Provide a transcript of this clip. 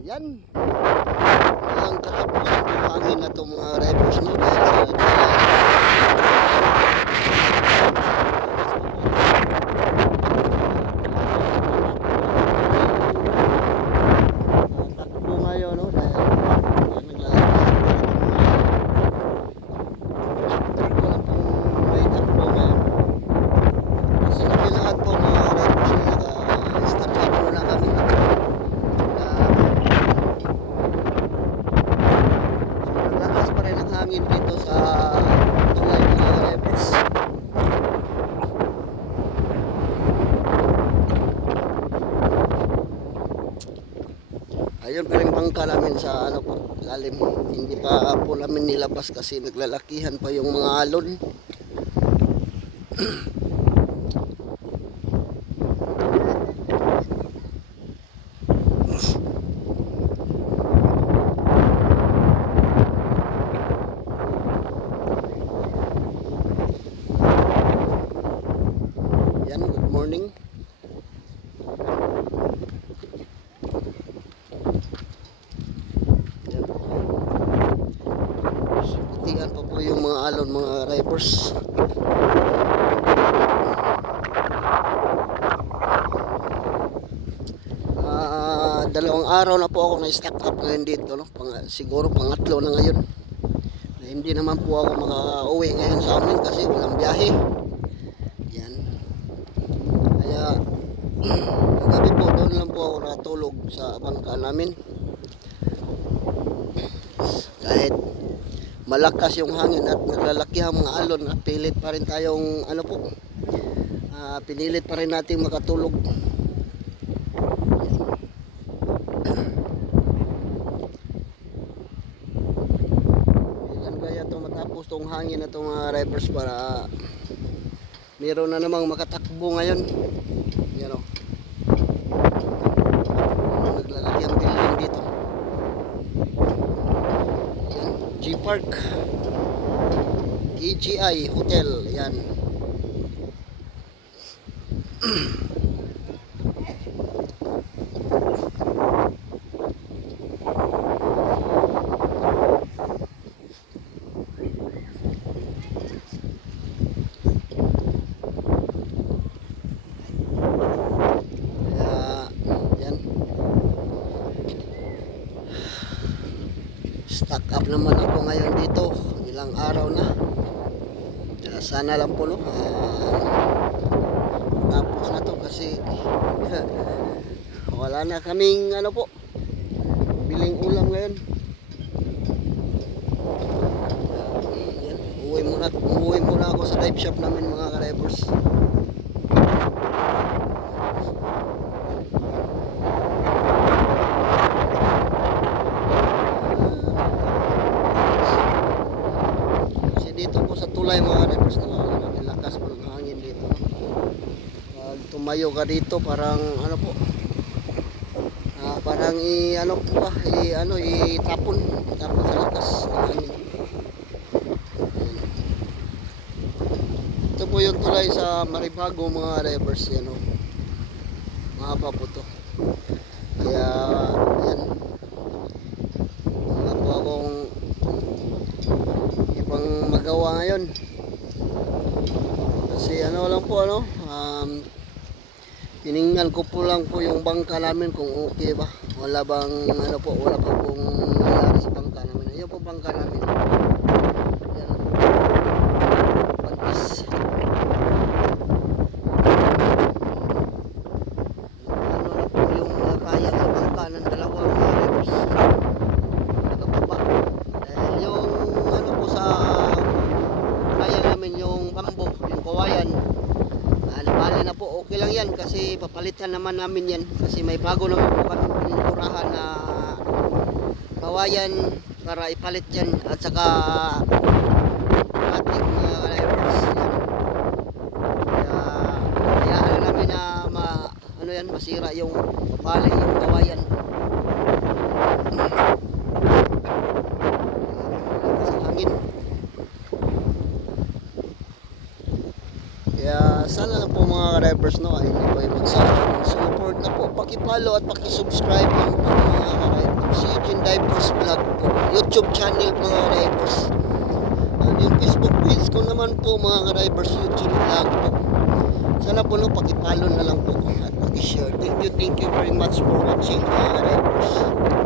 Yan. Walang katapusan ng hangin na itong mga rivers no dahil sa dalan. Takbo ngayon no dahil yan naglalakad. Takbo na pong may takbo ngayon. Sa kabilaan po mga rivers na naka-stop up muna kami. Na sobrang lakas pa rin ang hangin dito sa tulay mga rivers. Ayun pa rin bangka namin sa ano po, lalim. Hindi pa po namin nilabas kasi naglalakihan pa yung mga alon. Yan, good morning. Yan po. Putihan pa po yung mga alon, mga rivers. Ah, dalawang araw na po ako na-stack up ngayon dito, no? Pang, siguro pangatlo na ngayon. Na hindi naman po ako makaka-uwi ngayon sa amin kasi walang biyahe. Yan. Kaya, kagabi po, doon lang po ako natulog sa bangka namin. Malakas yung hangin at naglalaki ang mga alon at pilit pa rin tayong ano po ah, pinilit pa rin natin makatulog. Ilan kaya to matapos tong hangin na tong mga rivers para meron na namang makatakbo ngayon yan o naglalaki ang building dito yan G Park EGI Hotel yan Kaya, yan. Stock up naman ako ngayon dito. Ilang araw na. Sana lang po, no? ah, tapos na to kasi wala na kaming ano po biling ulam ngayon yan, uwi muna, uwi muna ako sa dive shop namin mga ka-rivers Kasi dito po sa tulay mga repers na lakas po ng hangin dito. Pag tumayo ka dito parang ano po ah, parang i ano po ba i ano itapon itapon sa lakas ng hangin. Ito po yung tulay sa Maribago mga repers yan o. Mahaba po to. Kaya yan. Wala po akong ibang magawa ngayon. Kasi ano lang po ano um, tiningnan ko po lang po yung bangka namin kung okay ba. Wala bang ano po wala pa pong nangyari sa bangka namin. Ayun po bangka namin yan pantis ano na po yung uh, kaya sa bangka ng dalawang rivers nakababa dahil yung ano po sa kaya namin yung bambo, yung kawayan. Alibali na po, okay lang yan kasi papalitan naman namin yan kasi may bago naman po kami pininturahan na kawayan para ipalit yan at saka ating mga drivers yan. Kaya hayaan na namin na ma, ano yan, masira yung papali, yung kawayan. Sa hangin. Kaya sana mga ka-revers no, ay hindi ko yung. Support na po. Pakipollow at pakisubscribe ng po mga ka-revers. Eugene Divers Vlog po. YouTube channel mga ka-revers. At yung Facebook page ko naman po mga ka-revers. Eugene Vlog po. Sana po no, pakipollow na lang po at pakishare. Thank you, thank you very much for watching mga ka-revers.